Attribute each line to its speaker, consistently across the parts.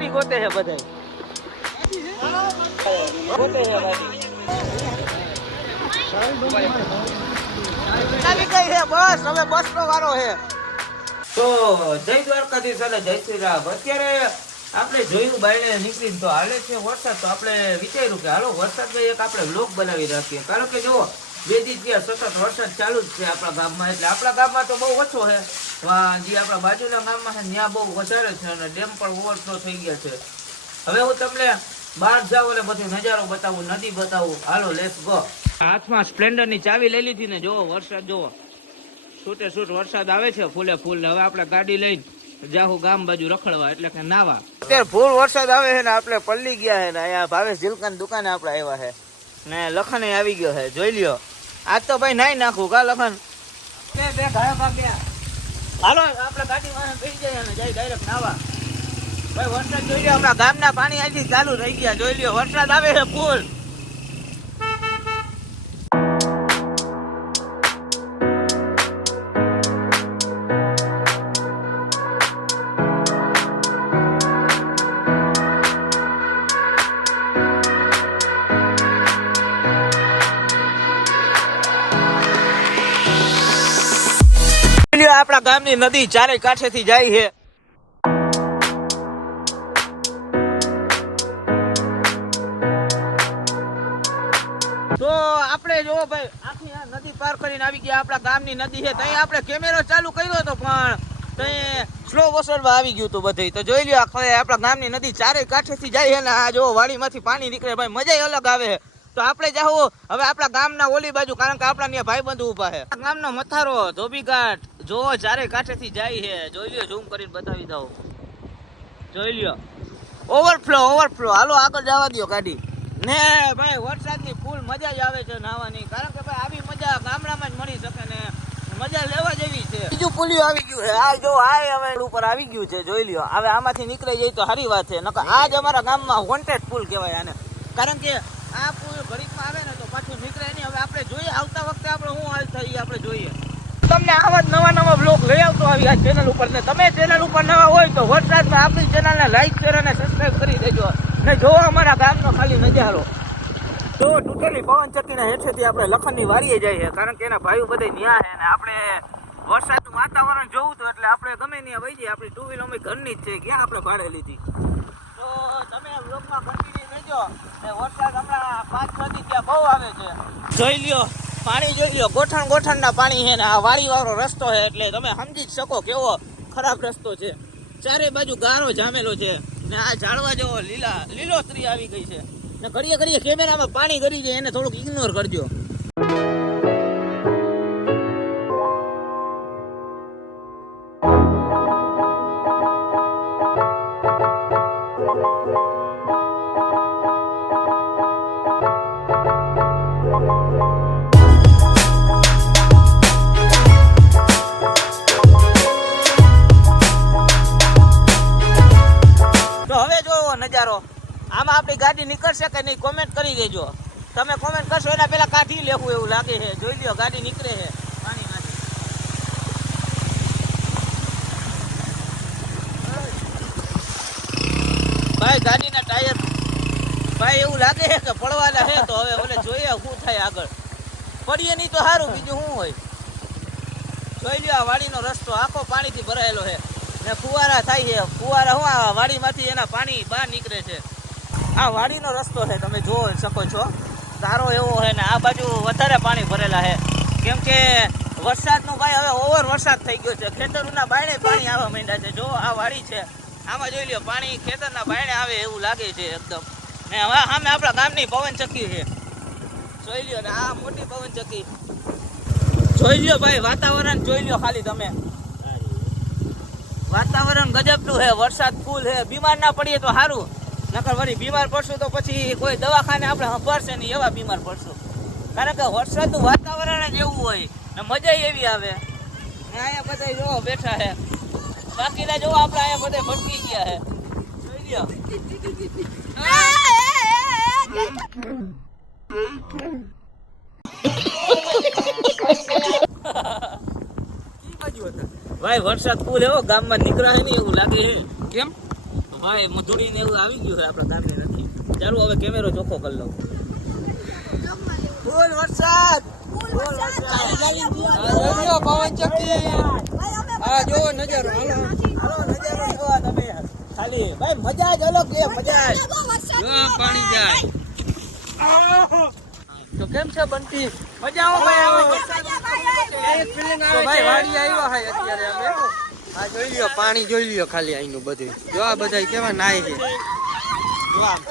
Speaker 1: ગાડી ગોતે છે બધાય. ગોતે છે ગાડી. અત્યારે આપણે જોયું બાયણે નીકળીને તો હાલે છે વરસાદ, તો આપણે વિચાર્યું કે હાલો વરસાદમાં એક આપણે બનાવી રાખીએ. કારણ કે જુઓ, બે દિવસ સતત વરસાદ ચાલુ જ છે આપણા ગામમાં. એટલે આપણા ગામમાં તો બહુ ઓછો છે. જે આપણા બાજુના ગામમાં છે, ત્યાં બહુ વધારે છે અને ડેમ પણ ઓવરફ્લો થઈ ગયા છે. હવે હું તમને બહાર જાઉં અને બધું નજારો બતાવું, નદી બતાવું. હાલો લેટ્સ ગો હાથમાં સ્પ્લેન્ડરની ચાવી લઈ લીધી ને જોવો વરસાદ જોવો છૂટે છૂટ વરસાદ આવે છે, ફૂલે ફૂલ. હવે આપણે ગાડી લઈને જાહુ ગામ બાજુ રખડવા, એટલે કે નાવા. અત્યારે ફૂલ વરસાદ આવે છે ને, આપણે પલ્લી ગયા છે ને, અહીંયા ભાવેશ જીલકાન દુકાને આપણે આવ્યા છે. ને લખન આવી ગયો છે, જોઈ લ્યો. આજ તો ભાઈ નાઈ નાખું, કા લખન? બે બે ભાગ્યા. હાલો, આપણે ગાડી વાહન બેસી જાય અને જાય ડાયરેક્ટ નાવા. ભાઈ, વરસાદ જોઈ લો આપણા ગામના પાણી અહીંથી ચાલુ થઈ ગયા. જોઈ લ્યો, વરસાદ આવે છે ફૂલ ગામની નદી ચારે કાંઠેથી જાય છે. તો આપણે જો ભાઈ, આખી આ નદી પાર કરીને આવી ગયા, આપણા ગામની નદી છે ત્યાં આપણે કેમેરો ચાલુ કર્યો હતો, પણ ત્યાં સ્લો મોશનમાં આવી ગયું હતું બધે તો જોઈ લ્યો આપણા ગામની નદી ચારે કાંઠેથી જાય છે ને આ જો વાડીમાંથી પાણી નીકળે, ભાઈ મજા અલગ આવે છે. તો આપણે જાઓ હવે આપણા ગામના ઓલી બાજુ, કારણ કે આપણા ભાઈ બંધ ઊભા છે. ગામનો મથારો ધોબી ઘાટ જો ચારે કાંઠેથી જાય છે. જોઈ લ્યો ઝૂમ કરીને બતાવી દઉં. જોઈ લ્યો. ઓવરફ્લો ઓવરફ્લો હાલો, આગળ જવા દો ગાડી. ને ભાઈ, વરસાદની ફૂલ મજા જ આવે છે નાવાની કારણ કે ભાઈ, આવી મજા ગામડામાં જ મળી શકે ને મજા લેવા જેવી છે. બીજું પુલિયું આવી ગયું છે. આ જો, આ હવે ઉપર આવી ગયું છે, જોઈ લ્યો. હવે આમાંથી નીકળી જાય તો સારી વાત છે. નકર આજ અમારા ગામમાં વોન્ટેડ પુલ કહેવાય આને. કારણ કે આ પુલ ઘડીકમાં આવે ને તો પાછું નીકળે નહીં. હવે આપણે જોઈએ, આવતા વખતે આપણે શું હાલ થઈ આપણે જોઈએ. તમને આવા જ નવા નવા બ્લોગ લઈ આવતો આવી આ ચેનલ ઉપર. ને તમે ચેનલ ઉપર નવા હોય તો વરસાદમાં આપણી ચેનલને લાઈક શેર અને સબસ્ક્રાઈબ કરી દેજો. ને જોવો અમારા ગામનો ખાલી નજારો. તો તૂટેલી પવન ચક્કીના હેઠેથી આપણે લખનની વારીએ જઈએ, કારણ કે એના ભાઈઓ બધે ન્યા છે ને આપણે વરસાદનું વાતાવરણ જોવું તો એટલે આપણે ગમે ત્યાં વહી જઈએ આપણી ટુ વ્હીલ અમે ઘરની જ છે, ક્યાં આપણે ભાડે લીધી? તો તમે બ્લોગમાં કન્ટિન્યુ રહેજો ને વરસાદ હમણાં પાંચ દી ત્યાં બહુ આવે છે. જોઈ લ્યો. પાણી જોઈ લો ગોઠણ ગોઠણના પાણી છે ને આ વાળીવાળો રસ્તો છે એટલે તમે સમજી જ શકો કેવો ખરાબ રસ્તો છે. ચારે બાજુ ગારો જામેલો છે ને આ ઝાડવા જેવો લીલા લીલોતરી આવી ગઈ છે. ને ઘડીએ ઘડીએ કેમેરામાં પાણી ગરી જાય, એને થોડુંક ઇગ્નોર કરજો. ગાડી કે નહીં કોમેન્ટ કરી દેજો. તમે કોમેન્ટ કરશો એના પહેલાં કાઢી લેવું એવું લાગે છે. જોઈ લ્યો, ગાડી નીકળે છે. ભાઈ, ગાડીના ટાયર, ભાઈ, એવું લાગે છે કે પડવાના છે તો હવે ઓલે જોઈએ શું થાય આગળ. પડીએ નહીં તો સારું, બીજું શું હોય? જોઈ લ્યો, આ વાડીનો રસ્તો આખો પાણીથી ભરાયેલો છે. ને ફુવારા થાય છે. ફુવારા શું, આ વાડીમાંથી એના પાણી બહાર નીકળે છે. આ વાડીનો રસ્તો છે, તમે જોઈ શકો છો. સારો એવો છે ને, આ બાજુ વધારે પાણી ભરેલા છે. કેમ કે વરસાદનો ભાઈ હવે ઓવર વરસાદ થઈ ગયો છે. ખેતરોના બાયણે પાણી આવવા માંડ્યા છે. જો આ વાડી છે, આમાં જોઈ લો પાણી ખેતરના બાયણે આવે એવું લાગે છે એકદમ. ને હવે સામે આપણા ગામની પવનચક્કી છે. જોઈ લ્યો ને, આ મોટી પવનચક્કી. જોઈ લ્યો ભાઈ, વાતાવરણ જોઈ લ્યો ખાલી તમે. વાતાવરણ ગજબનું છે, વરસાદ ફૂલ છે. બીમાર ના પડીએ તો સારું. નકર વળી બીમાર પડશું તો પછી કોઈ દવાખાને આપણે સંભાળશે નહીં એવા બીમાર પડશું. કારણ કે વરસાદનું વાતાવરણ જ એવું હોય ને મજા એવી આવે. ને અહીંયા બધા જોવો બેઠા છે બાકીના જોવો આપણે અહીંયા બધા ભટકી ગયા છે જોઈ લ્યો. ભાઈ વરસાદ ફૂલ એવો ગામમાં નીકળાય નહીં એવું લાગે છે
Speaker 2: કેમ?
Speaker 1: ભાઈ મજૂરી ને એવું આવી ગયું છે આપણા ગામે નથી. ચાલો હવે કેમેરો ચોખ્ખો કરી લઉં. ફૂલ વરસાદ! પવન ચક્કી. હા જો નજારો હાલો. હાલો નજારો જોવા તમે. ખાલી ભાઈ મજા જ અલગ છે મજા જ. પાણી જાય. તો કેમ છે બંટી? મજા આવો ભાઈ
Speaker 2: ભાઈ વાડી આવ્યા હાય અત્યારે અમે. આ જોઈ લ્યો, પાણી જોઈ લ્યો ખાલી અહીંનું બધું જો આ બધા કેવા નાય છે. જો આમ.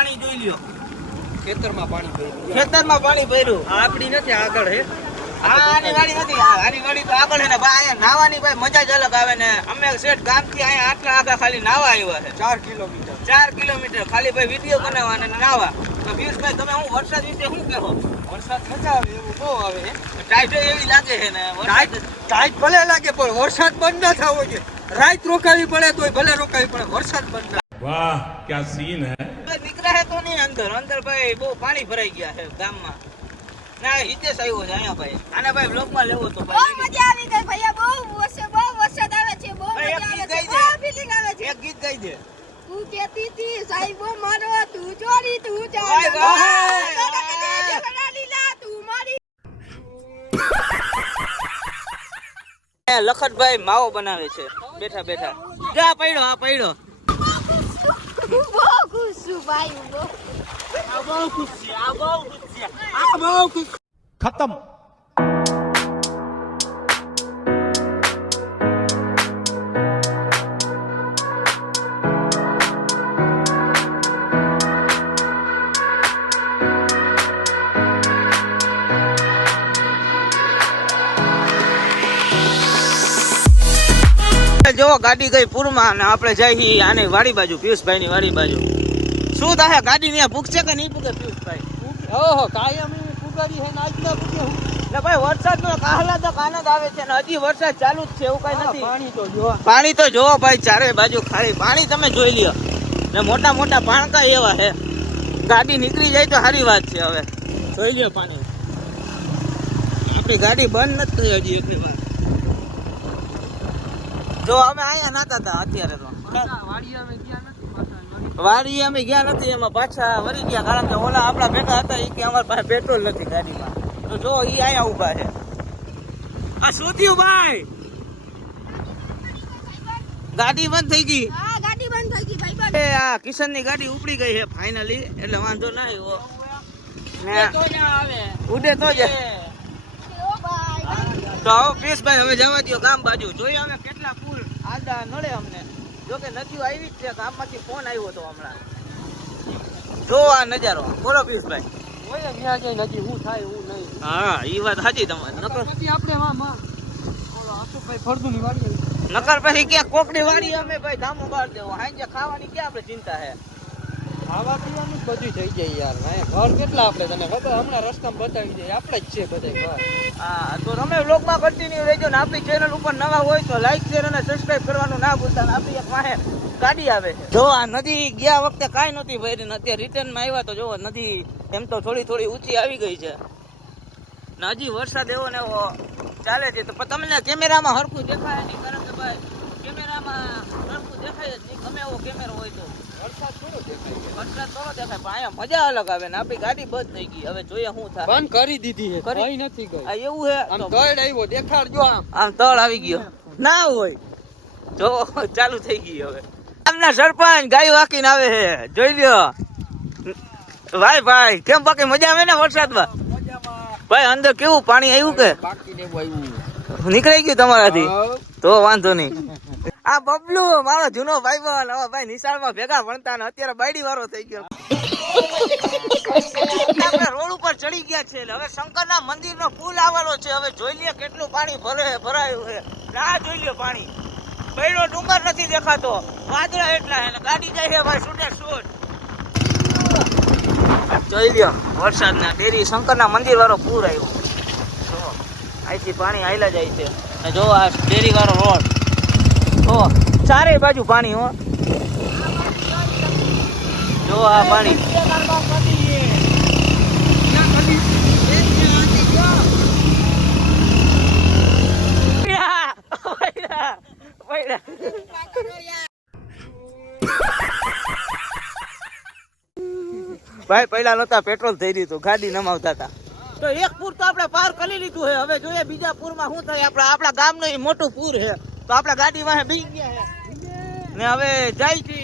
Speaker 1: પાણી જોઈ લ્યો.
Speaker 2: ખેતરમાં પાણી ભર્યું.
Speaker 1: ખેતરમાં પાણી ભર્યું.
Speaker 2: આપડી નથી આગળ હે.
Speaker 1: આની ગાડી નથી આની ગાડી તો આગળ છે ને ભાઈ ભાઈ મજા જ અલગ આવે ને. અમે શેઠ ગામથી અહીંયા આટલા આગા ખાલી નાવા આવ્યા
Speaker 2: ચાર કિલોમીટર.
Speaker 1: ચાર કિલોમીટર. ખાલી ભાઈ વીડિયો બનાવવાના ને નાવા. તો પિયુષભાઈ તમે હું વરસાદ વિશે શું કહો?
Speaker 2: વરસાદ મજા આવે એવું બહુ આવે
Speaker 1: ટાઈટ એવી લાગે છે ને
Speaker 2: ટાઈટ ભલે લાગે પણ વરસાદ બંધ ના થવો જોઈએ. રાત રોકાવી પડે તોય ભલે રોકાવી પડે વરસાદ બંધ
Speaker 3: વાહ ક્યાં
Speaker 1: સીન હે? તો નહીં અંદર અંદર ભાઈ બહુ પાણી ભરાઈ ગયા છે ગામમાં. ના હિતેશ આવ્યો છે અહીંયા ભાઈ. આને ભાઈ બ્લોકમાં લેવો તો
Speaker 4: બહુ મજા આવી ગઈ ભૈયા બહુ વરસાદ બહુ વરસાદ આવે છે બહુ મજા આવે છે
Speaker 1: ગાઈ
Speaker 4: બહુ ફીલિંગ આવે છે.
Speaker 1: એક ગીત ગાઈ દે.
Speaker 4: તું કેતી હતી સાહેબો મારો તું ચોરી તું ચાલ
Speaker 1: ભાઈ.
Speaker 4: તું મારી
Speaker 1: લખતભાઈ માવો બનાવે છે. બેઠા બેઠા. જા પડ્યો આ પડ્યો.
Speaker 4: vai
Speaker 1: o louco. Acabou com você, acabou com você, acabou com você.
Speaker 3: Catam.
Speaker 1: જો ગાડી ગઈ પૂરમાં અને આપણે જઈ આની વાડી બાજુ પિયુષભાઈ ની વાડી બાજુ શું થાય? ગાડી ત્યાં પૂગશે કે નહીં પૂગે પિયુષભાઈ
Speaker 2: ઓહો કાયમ પુગારી હે નાચ ના પુગે હું.
Speaker 1: એટલે ભાઈ વરસાદ નો તો આનંદ આવે છે ને હજી વરસાદ ચાલુ જ છે એવું કઈ નથી.
Speaker 2: પાણી તો જો
Speaker 1: પાણી તો જોવો ભાઈ ચારે બાજુ ખાલી પાણી તમે જોઈ લ્યો. ને મોટા મોટા પાણકા એવા છે ગાડી નીકળી જાય તો સારી વાત છે હવે. જોઈ લ્યો પાણી. આપણી ગાડી બંધ નથી થઈ હજી એટલી વાર. જો અમે અહીંયા નાતા હતા અત્યારે તો.
Speaker 2: વાડી અમે ગયા
Speaker 1: વાડી અમે ગયા નથી એમાં પાછા વળી ગયા કારણ કે ઓલા આપણા ભેગા હતા એ કે અમારી પાસે પેટ્રોલ નથી ગાડીમાં. તો જો એ અહીંયા ઊભા છે. આ શું થયું ભાઈ! ગાડી બંધ થઈ ગઈ.
Speaker 4: હા ગાડી બંધ થઈ ગઈ ભાઈ
Speaker 1: એ આ કિશનની ગાડી ઉપડી ગઈ છે ફાઇનલી એટલે વાંધો ના આવ્યો. ને. ઉડે તો જ. તો હવે પિયુષભાઈ હવે જવા દો ગામ બાજુ. જોઈએ અમે કેટલા ફૂલ આડા નડે અમને. જો કે નદીઓ આવી જ છે ગામમાંથી ફોન આવ્યો હતો હમણાં? જો આ નજારો. બોલો પિયુષભાઈ.
Speaker 2: ઓય ત્યાં જઈને હજી હું થાય હું નહીં.
Speaker 1: હા ઈ વાત સાચી તમારી. નકર
Speaker 2: પછી આપણે માં માં. બોલો આસુભાઈ ફળદુ ની વાડી
Speaker 1: નકર પછી ક્યાં કોકડી વાળી અમે ભાઈ ધામો બાર દેવો. હાંજે ખાવાની ક્યાં આપણે ચિંતા છે
Speaker 2: ખાવા પીવાનું બધું થઈ જાય યાર અહીંયા ઘર કેટલા આપણે તને ખબર? હમણાં રસ્તામાં બતાવી દે આપણે જ છે બધા ઘર.
Speaker 1: હા તો તમે વ્લોગમાં કન્ટિન્યુ રહેજો ને આપણી ચેનલ ઉપર નવા હોય તો લાઈક શેર અને સબસ્ક્રાઈબ કરવાનું ના ભૂલતા આપણી એક માહે ગાડી આવે છે. જો આ નદી ગયા વખતે કાંઈ નહોતી ભરી ને અત્યારે રિટર્નમાં આવ્યા તો જો નદી એમ તો થોડી થોડી ઊંચી આવી ગઈ છે. ને હજી વરસાદ એવો ને એવો ચાલે છે. તો તમને કેમેરામાં હરખું દેખાય નહીં કારણ કે ભાઈ કેમેરામાં દેખાય જ નહીં. ગમે એવો કેમેરો હોય તો.
Speaker 2: વરસાદ થોડો દેખાય
Speaker 1: વરસાદ થોડો દેખાય પણ અહીંયા મજા અલગ આવે ને આપણી ગાડી બંધ થઈ ગઈ. હવે જોઈએ શું થાય.
Speaker 2: બંધ કરી દીધી છે.
Speaker 1: કરી?
Speaker 2: નથી ગઈ.
Speaker 1: આ એવું છે?
Speaker 2: આમ
Speaker 1: તો
Speaker 2: આવ્યો દેખાડજો આમ.
Speaker 1: આમ તળ આવી ગયો. ના હોય. જો ચાલુ થઈ ગઈ હવે. સરપંચ ગાયો વાકીને આવે છે. જોઈ લ્યો. ભાઈ ભાઈ કેમ બાકી મજા આવે ને વરસાદમાં? ભાઈ અંદર કેવું પાણી આવ્યું કે? નીકળી ગયું તમારાથી? તો વાંધો નહીં. આ બબલુ, મારો જૂનો ભાઈ બોલ હવે ભાઈ નિશાળમાં ભેગા ભણતા ને અત્યારે બાયડી વાળો થઈ ગયો. આપણે રોડ ઉપર ચડી ગયા છે હવે શંકરના મંદિરનો પુલ આવેલો છે. હવે જોઈ લઈએ કેટલું પાણી ભરે, ભરાયું છે. ના જોઈ લ્યો પાણી. બૈડો ડુંગર નથી દેખાતો. વાદળા એટલા એટલે ગાડી જાય છે ભાઈ છૂટે છૂટ જોઈ લ્યો, વરસાદના ડેરી શંકરના મંદિર વાળો પૂર આવ્યો. અહીંથી પાણી આયલા જાય છે. જો આ ડેરી વાળો રોડ જો ચારે બાજુ પાણી, હો. જો આ પાણી. ભાઈ, પહેલા નતા પેટ્રોલ થઈ રહ્યું હતું, ગાડી નમાવતા હતા. તો એક પૂર તો આપણે પાર કરી લીધું છે. હવે જોઈએ બીજા પૂરમાં શું થાય. આપણા આપણા ગામનું મોટું પૂર છે. તો આપણા ગાડી વાહે બી ગયા ને હવે જાય છે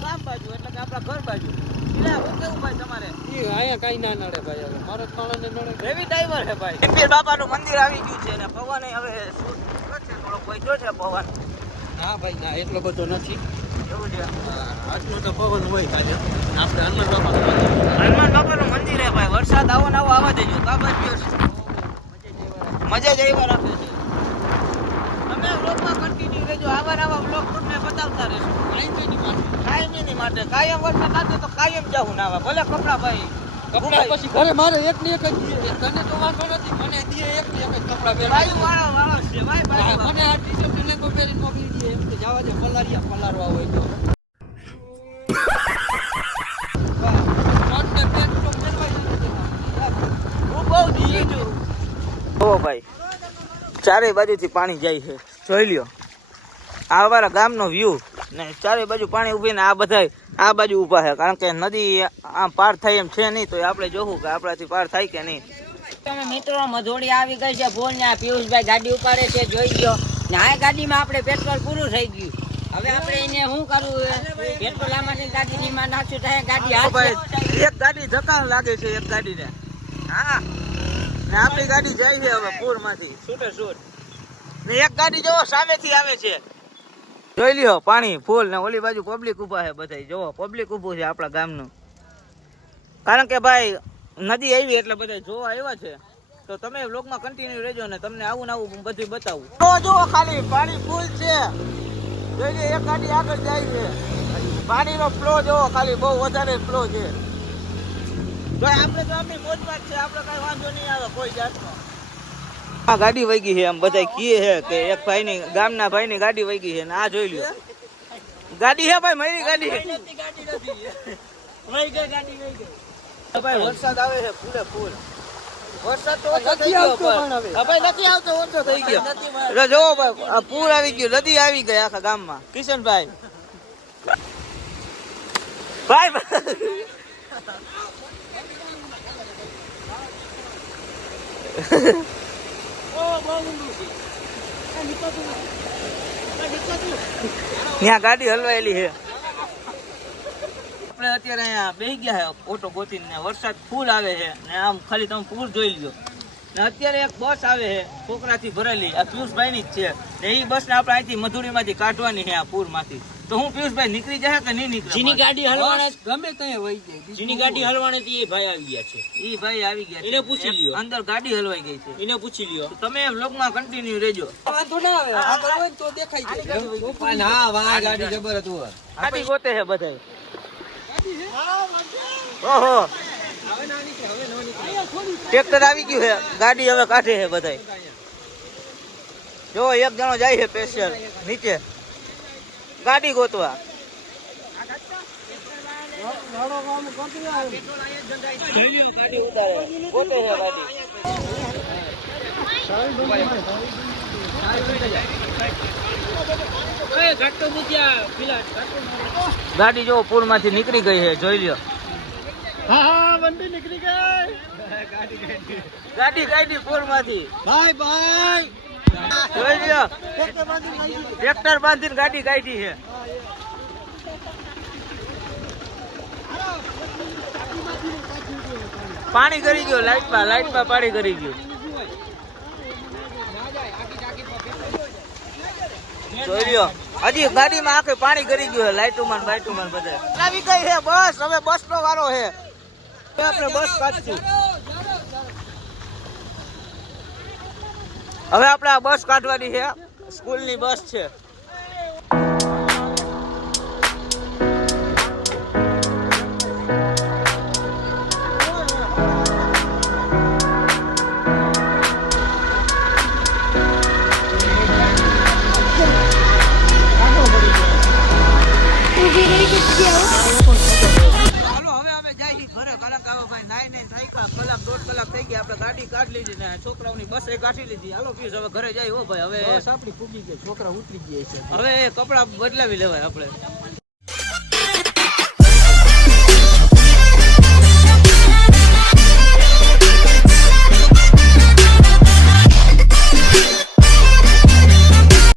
Speaker 1: ગામ બાજુ એટલે કે આપણા ઘર બાજુ. એટલે હું તમારે?
Speaker 2: ઈ કાંઈ ના નડે ભાઈ હવે. મારો જ નડે.
Speaker 1: હેવી ડ્રાઈવર છે ભાઈ. એમ્પીર મંદિર આવી ગયું છે ને પવન હવે શું છે? જો છે પવન.
Speaker 2: ના ભાઈ ના એટલો બધો નથી.
Speaker 1: એવું છે?
Speaker 2: આજનો તો પવન હોય ખાલી આપણે હનુમાન બાપા
Speaker 1: હનુમાન બાપાનું મંદિર હે ભાઈ. વરસાદ આવો ને આવો આવા દેજો. મજા જ આવ્યા રાખે છે. રહેજો આવા આવા વ્લોગ તમને બતાવતા રહેશું. કાયમીની માટે. કાયમ વરસાદ થતો તો કાયમ જાવું નાવા ભલે કપડા ભાઈ
Speaker 2: કપડા પછી ઘરે મારે એક ને એક જ દીએ. તને તો વાંધો નથી મને દીએ એક ને એક જ કપડા પહેરવા
Speaker 1: વાળો વાળો છે. ભાઈ ભાઈ
Speaker 2: મને આ ટી-શર્ટ ને મોકલી દીએ એમ કે જાવા દે પલારિયા પલારવા હોય તો.
Speaker 1: ભાઈ ચારે બાજુથી પાણી જાય છે. જોઈ લ્યો. આ અમારા ગામનો વ્યૂ ને ચારે બાજુ પાણી ઉભીને આ બધાય આ બાજુ ઊભા છે. કારણ કે નદી આમ પાર થાય એમ છે નહીં તો આપણે જોવું કે આપણાથી પાર થાય કે નહીં.
Speaker 5: તમે મિત્રો મધોડી આવી ગઈ છે ભોલ ને પિયુષભાઈ ગાડી ઉપાડે છે જોઈ ગયો ને આ ગાડીમાં આપણે પેટ્રોલ પૂરું થઈ ગયું. હવે આપણે એને શું કરવું પેટ્રોલ આમાંથી ગાડી માં નાખ્યું તો ગાડી
Speaker 1: એક ગાડી ધકાન લાગે છે એક ગાડીને. હા. ને આપણી ગાડી જાય છે હવે પૂરમાંથી. છૂટે છૂટ ને એક ગાડી જોવો સામેથી આવે છે. જોઈ લ્યો, પાણી ફૂલ ને ઓલી બાજુ પબ્લિક ઊભા છે બધા જોવો પબ્લિક ઊભું છે આપણા ગામનું. કારણ કે ભાઈ, નદી આવી એટલે બધા જોવા આવ્યા છે. તો તમે વ્લોગમાં કન્ટિન્યુ રહેજો ને તમને આવું ને આવું બધું બતાવું. જુઓ ખાલી, પાણી ફૂલ છે. જોઈ લ્યો, એક ગાડી આગળ જાય છે. પાણીનો ફ્લો જોવો ખાલી બહુ વધારે ફ્લો છે. જો, આપણે તો આપણી મોજમાં છે, આપણે કઈ વાંધો નહીં આવે કોઈ જાતનો. આ ગાડી વહી ગઈ છે એમ બધા કીએ છે કે એક ભાઈની ગામના ભાઈની ગાડી વહી ગઈ છે ને આ જોઈ લ્યો. ગાડી છે ભાઈ મારી ગાડી. ભાઈ વરસાદ આવે છે ફૂલે ફૂલ. વરસાદ તો ઓછો થઈ ગયો ભાઈ નથી આવતો ઓછો થઈ ગયો. જોવો ભાઈ પૂર આવી ગયું નદી આવી ગઈ આખા ગામમાં. કિશનભાઈ. ભાઈ ભાઈ. ત્યાં ગાડી હલવાયેલી છે. આપણે અત્યારે અહીંયા બેસી ગયા છે, ઓટો ગોતીને વરસાદ ફૂલ આવે છે ને આમ ખાલી તમે પૂર જોઈ લ્યો. ને અત્યારે એક બસ આવે છે, કોકરાથી ભરેલી, આ પિયુષભાઈની જ છે. ને એ બસ ને આપણે અહીંથી મધુરીમાંથી કાઢવાની છે આ પૂરમાંથી. તો હું પિયુષભાઈ નીકળી જાય કે નહીં નીકળે?
Speaker 5: જીની ગાડી હલવાણે
Speaker 2: ગમે ત્યાં વહી જાય
Speaker 5: જીની ગાડી હલવાણે થી એ ભાઈ આવી ગયા છે.
Speaker 1: એ ભાઈ આવી ગયા
Speaker 5: એને પૂછી લ્યો.
Speaker 1: અંદર ગાડી હલવાઈ ગઈ છે.
Speaker 5: એને પૂછી લ્યો.
Speaker 1: તમે વ્લોગમાં કન્ટિન્યુ રહેજો.
Speaker 2: વાંધો ના આવે. આ કરવો તો દેખાય જાય. હા વાહ ગાડી જબર હતું
Speaker 1: ગાડી ગોતે છે બધાય. ઓહો. ટ્રેક્ટર આવી ગયું છે. ગાડી હવે કાઢે છે બધાય. જો એક જણો જાય છે સ્પેશિયલ નીચે. ગાડી ગોતવા. ગાડી જો પુલમાંથી નીકળી ગઈ છે જોઈ લ્યો. ગાડી ગાડી પુલમાંથી
Speaker 2: ભાઈ
Speaker 1: લ્યો ટ્રેક્ટર બાંધીને ગાડી કાઢી છે. પાણી કરી ગયો, લાઈટમાં લાઈટમાં પાણી કરી ગયો. જોઈ હજી ગાડીમાં આખે પાણી કરી ગયું લાઈટોમાં બાઈટોમાં બધે. આવી ગઈ છે, બસ, હવે બસ નો વારો છે. આપણે બસ કાઢશું. હવે આપણે આ બસ કાઢવાની છે. સ્કૂલની બસ છે. લીધી ને છોકરાઓની એ કાઢી લીધી. હાલો પ્લીઝ હવે ઘરે જાય. હો ભાઈ હવે
Speaker 2: બસ આપણી પૂગી ગઈ છોકરા ઉતરી ગયા છે.
Speaker 1: હવે કપડા બદલાવી લેવાય આપણે.